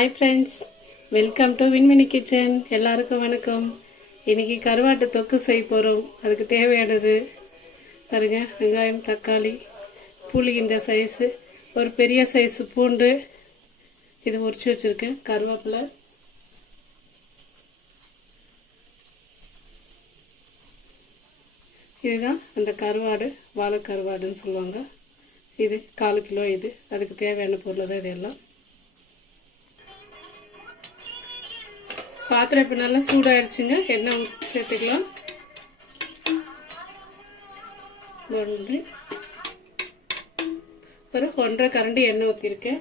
Hi friends, welcome to Vinmini kitchen. எல்லாருக்கும் வணக்கம். இன்னைக்கு கருவாட்டு தொக்கு செய்ய போகிறோம். அதுக்கு தேவையானது பாருங்க, வெங்காயம், தக்காளி, புளி இந்த சைஸு, ஒரு பெரிய சைஸு பூண்டு இது உரிச்சு வச்சுருக்கேன், கருவேப்பிலை, இதுதான் அந்த கருவாடு, வாழை கருவாடுன்னு சொல்லுவாங்க. இது 4 கிலோ. இது அதுக்கு தேவையான பொருள் தான் இதெல்லாம். பாத்திரம் இப்போ நல்லா சூடாயிடுச்சுங்க. எண்ணெய் சேர்த்துக்கலாம். ஒரு 1.5 கரண்டி எண்ணெய் ஊற்றிருக்கேன்.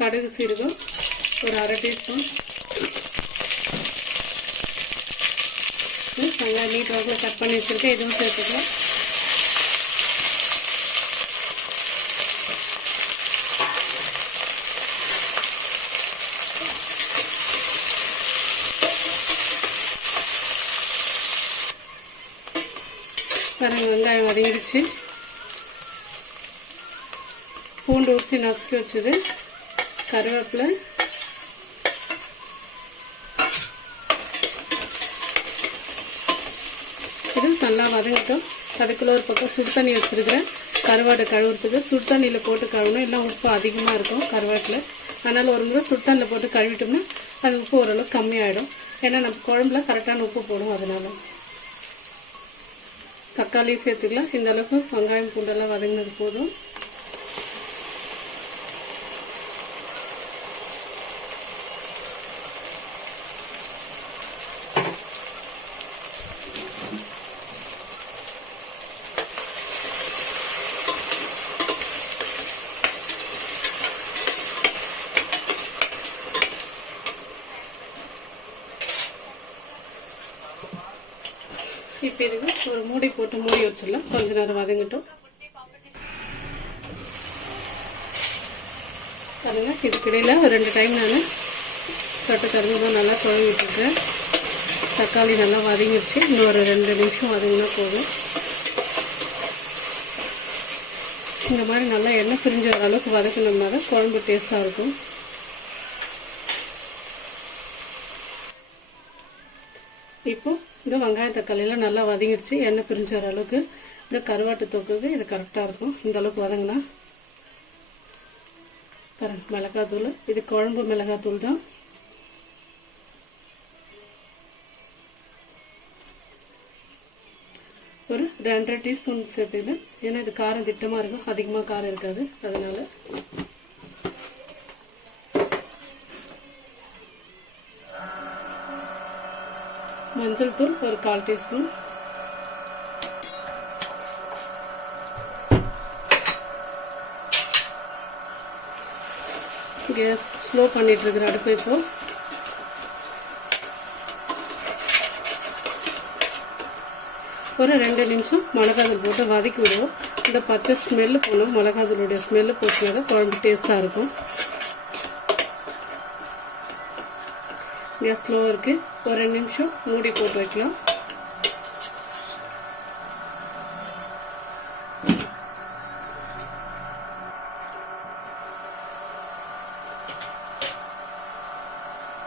கடுகு சீரகம் ஒரு 1/2 டீஸ்பூன். வெங்காயம் நீட் வாக்கில் கட் பண்ணி வச்சுருக்கேன், இதுவும் சேர்த்துக்கலாம். பாருங்க, வெங்காயம் வதங்கிடுச்சு. பூண்டு ஊற்றி நசுக்கி வச்சது, கருவேப்பிலை, இது நல்லா வதங்கிட்டோம். அதுக்குள்ள ஒரு பக்கம் சுடு தண்ணி வச்சுருக்கிறேன். கருவாடை கழுவுறதுக்கு சுடு தண்ணியில் போட்டு கழுவணும், இல்லை உப்பு அதிகமாக இருக்கும் கருவாட்டில். அதனால் ஒரு முறை சுடு தண்ணியில் போட்டு கழுவிட்டோம்னா அது உப்பு ஓரளவுக்கு கம்மியாயிடும். ஏன்னா நம்ம குழம்புல கரெக்டான உப்பு போடும். அதனால தக்காளி சேர்த்துக்கலாம். இந்த அளவுக்கு வெங்காயம் பூண்டெல்லாம் வதங்கினது போதும். இப்போ இதுக்கு ஒரு மூடி போட்டு மூடி வச்சிடலாம். கொஞ்ச நேரம் வதங்கிட்டோம். பாருங்க, இதுக்கிடையில் ஒரு 2 டைம் நான் தொட்டு கரும்பு நல்லா குழம்பு விட்டுருக்கேன். தக்காளி நல்லா வதங்கிடுச்சு. இன்னும் ஒரு 2 நிமிஷம் வதங்கினா போதும். இந்த மாதிரி நல்லா எண்ணெய் பிரிஞ்சு வர அளவுக்கு வதக்கணும்னா தான் குழம்பு டேஸ்ட்டாக இருக்கும். இப்போ இந்த வெங்காயம் தக்காளியெல்லாம் நல்லா வதங்கிடுச்சு. எண்ணெய் பிரிஞ்சு வர அளவுக்கு இந்த கருவாட்டு தொக்குக்கு இது கரெக்டாக இருக்கும். இந்த அளவுக்கு வதங்கினா பாருங்க, மிளகாத்தூள், இது குழம்பு மிளகாத்தூள் தான். ஒரு 2.5 டீஸ்பூன் சேர்த்துக்கலாம். ஏன்னா இது காரம் திட்டமாக இருக்கும், அதிகமாக காரம் இருக்காது. அதனால மஞ்சள் தூள் ஒரு 1/4 டீஸ்பூன். கேஸ் ஸ்லோ பண்ணிட்டு இருக்கிற அடுப்பு. இப்போ ஒரு 2 நிமிஷம் மிளகாத்தூள் போட்டு வதக்கி விடுவோம். இந்த பச்சை ஸ்மெல்லு போகணும். மிளகாத்தூளுடைய ஸ்மெல்லு போச்சுன்னா குழம்பு டேஸ்டாக இருக்கும். கேஸ் ஸ்லோவாக இருக்கு. ஒரு 2 நிமிஷம் மூடி போட்டு வைக்கலாம்.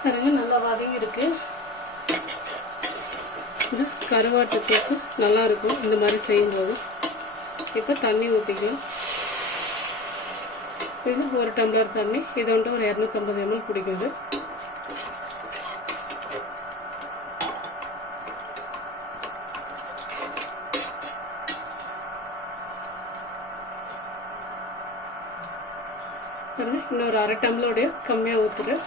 பாருங்க, நல்லா வதங்கி இருக்கு. இந்த கருவாட்டு தொக்கு நல்லா இருக்கும் இந்த மாதிரி செய்யும்போது. இப்போ தண்ணி ஊற்றிக்கலாம். இது 1 டம்ளர் தண்ணி. இது வந்துட்டு ஒரு 250 ml பிடிக்குது. இன்னொரு 1/2 டம்ளரோடைய கம்மியாக ஊற்றுறேன்.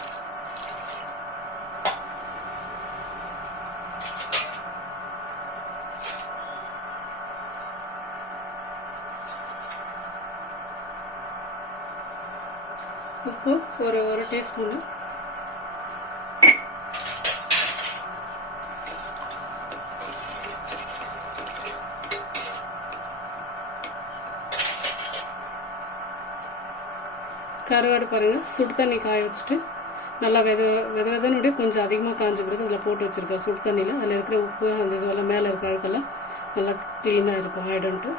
உப்பு ஒரு டீஸ்பூனு. கருவாடு பாருங்க, சுடு தண்ணி காய வச்சுட்டு நல்லா வெதனுடைய கொஞ்சம் அதிகமாக காஞ்ச பிறகு அதில் போட்டு வச்சுருக்கேன் சுடு தண்ணியில். அதில் இருக்கிற உப்பு அந்த இதெல்லாம் மேலே இருக்கிற அழுக்கெல்லாம் நல்லா க்ளீனாக இருக்கும். ஆயிடும்ட்டு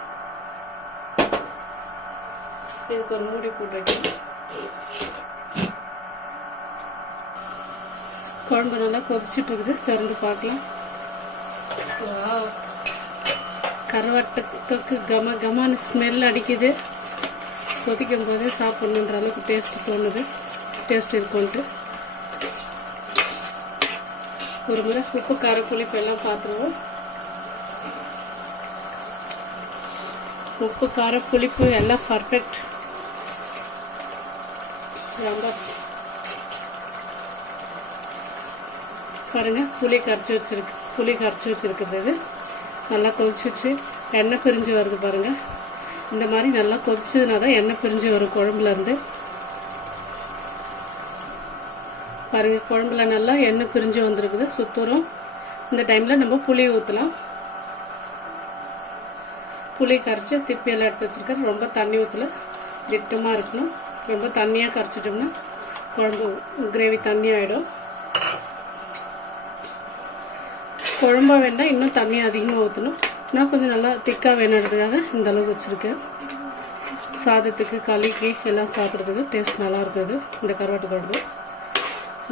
இதுக்கு ஒரு மூடி போட்டு வைக்கணும். குழம்பு நல்லா கொதிச்சுட்டு இருக்குது, திறந்து பார்க்கலாம். கருவாட்டு தொக்கு கம கமான்னு ஸ்மெல் அடிக்குது. கொதிக்கும் போதே சாப்பிடணுன்ற அளவுக்கு டேஸ்ட் தோணுது. டேஸ்ட் இருக்கும்ட்டு ஒரு முறை உப்பு கார புளிப்பு எல்லாம் பார்த்துருவோம். உப்பு கார புளிப்பு எல்லாம் பர்ஃபெக்ட். ரொம்ப பாருங்க, புளி கரைச்சி வச்சிருக்குது. நல்லா கொதிச்சுச்சு, எண்ணெய் பிரிஞ்சு வருது பாருங்க. இந்த மாதிரி நல்லா கொதிச்சதுனா தான் எண்ணெய் பிரிஞ்சு வரும் குழம்புல இருந்து. பாருங்க, குழம்புல நல்லா எண்ணெய் பிரிஞ்சு வந்துருக்குது சுத்தூரம். இந்த டைம்ல நம்ம புளி ஊற்றலாம். புளி கரைச்சி திப்பியெல்லாம் எடுத்து வச்சிருக்கேன். ரொம்ப தண்ணி ஊற்றல, திட்டமாக இருக்கணும். ரொம்ப தண்ணியாக கரைச்சிட்டோம்னா குழம்பு கிரேவி தண்ணி ஆகிடும். குழம்பா வேண்டாம், இன்னும் தண்ணி அதிகமாக ஊற்றணும். நான் கொஞ்சம் நல்லா திக்காக வேணுன்றதுக்காக இந்த அளவுக்கு வச்சுருக்கேன். சாதத்துக்கு களிக்கு எல்லாம் சாப்பிட்றதுக்கு டேஸ்ட் நல்லா இருக்குது இந்த கருவாட்டு குழம்பு.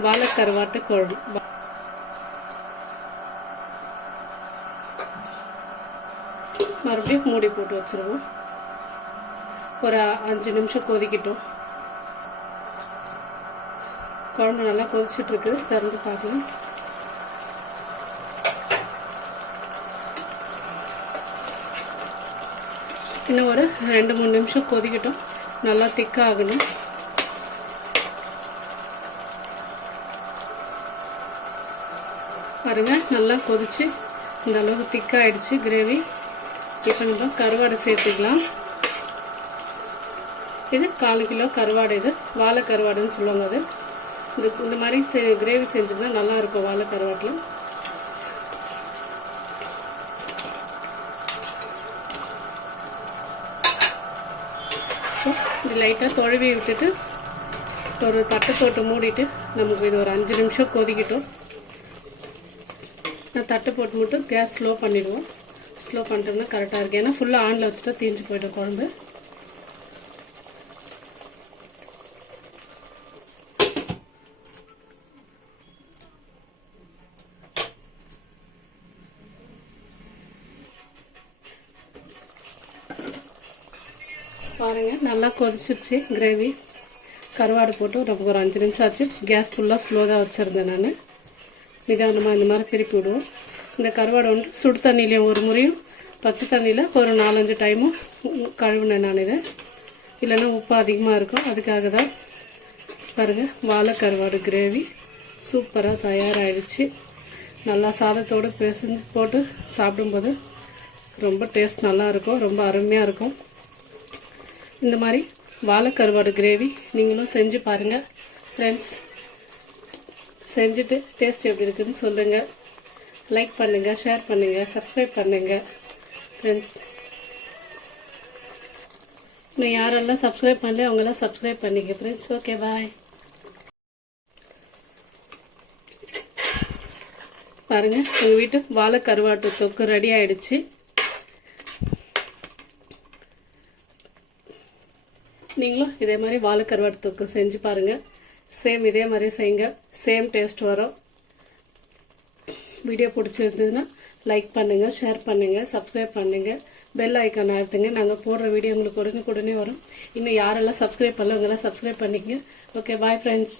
வாழை கருவாட்டு குழம்பு. மறுபடியும் மூடி போட்டு வச்சிருவோம். ஒரு 5 நிமிஷம் கொதிக்கட்டும். குழம்பு நல்லா கொதிச்சுட்டு இருக்குது, திறந்து பார்க்கலாம். இன்னும் ஒரு 2-3 நிமிஷம் கொதிக்கட்டும். நல்லா திக்காக ஆகணும். பாருங்க, நல்லா கொதிச்சு இந்த அளவுக்கு திக்காயிடுச்சு கிரேவி. இப்போ நம்ம கருவாடை சேர்த்துக்கலாம். இது 1/4 கிலோ கருவாடு. இது வாழை கருவாடுன்னு சொல்லுவாங்க. அது இந்த மாதிரி கிரேவி செஞ்சோம்னா நல்லா இருக்கும் வாழை கருவாட்டில். இது லைட்டாக தொழுவி விட்டுட்டு ஒரு தட்டை போட்டு மூடிட்டு நமக்கு இது ஒரு 5 நிமிஷம் கொதிக்கட்டும். நான் தட்டை போட்டு மட்டும் கேஸ் ஸ்லோ பண்ணிடுவோம். ஸ்லோ பண்ணிட்டோம்னா கரெக்டாக இருக்குது. ஏன்னா ஃபுல்லாக ஆனில் வச்சுட்டா தீஞ்சு போய்டும் குழம்பு. பாருங்க, நல்லா கொதிச்சிருச்சு கிரேவி. கருவாடு போட்டு நமக்கு ஒரு 5 நிமிஷம் ஆச்சு. கேஸ் ஃபுல்லாக ஸ்லோ தான் வச்சுருந்தேன் நான். நிதானமாக இந்த மாதிரி திருப்பி விடுவோம். இந்த கருவாடை வந்து சுடு தண்ணியிலையும் ஒரு முறையும் பச்சை தண்ணியில் ஒரு 4-5 டைமும் கழுவினேன் நான். இதை இல்லைன்னா உப்பு அதிகமாக இருக்கும், அதுக்காக தான். பாருங்கள், வாழை கருவாடு கிரேவி சூப்பராக தயாராகிடுச்சு. நல்லா சாதத்தோடு பேசஞ்சு போட்டு சாப்பிடும்போது ரொம்ப டேஸ்ட் நல்லாயிருக்கும், ரொம்ப அருமையாக இருக்கும். இந்த மாதிரி வாழை கருவாடு கிரேவி நீங்களும் செஞ்சு பாருங்கள் ஃப்ரெண்ட்ஸ். செஞ்சுட்டு டேஸ்ட் எப்படி இருக்குதுன்னு சொல்லுங்கள். லைக் பண்ணுங்கள், ஷேர் பண்ணுங்கள், சப்ஸ்கிரைப் பண்ணுங்கள் ஃப்ரெண்ட்ஸ். இன்னும் யாரெல்லாம் சப்ஸ்கிரைப் பண்ணல அவங்கெல்லாம் சப்ஸ்கிரைப் பண்ணிக்க ஃப்ரெண்ட்ஸ். ஓகே, பாய். பாருங்கள், எங்கள் வீட்டு வாழை கருவாட்டு தொக்கு ரெடி ஆகிடுச்சு. நீங்களும் இதே மாதிரி வாழை கருவாட்டு தொக்கு செஞ்சு பாருங்கள். சேம் இதே மாதிரி செய்யுங்க, சேம் டேஸ்ட் வரும். வீடியோ பிடிச்சிருந்ததுன்னா லைக் பண்ணுங்கள், ஷேர் பண்ணுங்கள், சப்ஸ்கிரைப் பண்ணுங்கள், பெல் ஐக்கான் அழுத்துங்க. நாங்கள் போடுற வீடியோ உங்களுக்கு உடனே வரும். இன்னும் யாரெல்லாம் சப்ஸ்கிரைப் பண்ணல அவங்கெல்லாம் சப்ஸ்கிரைப் பண்ணிக்கங்க. Okay, bye friends.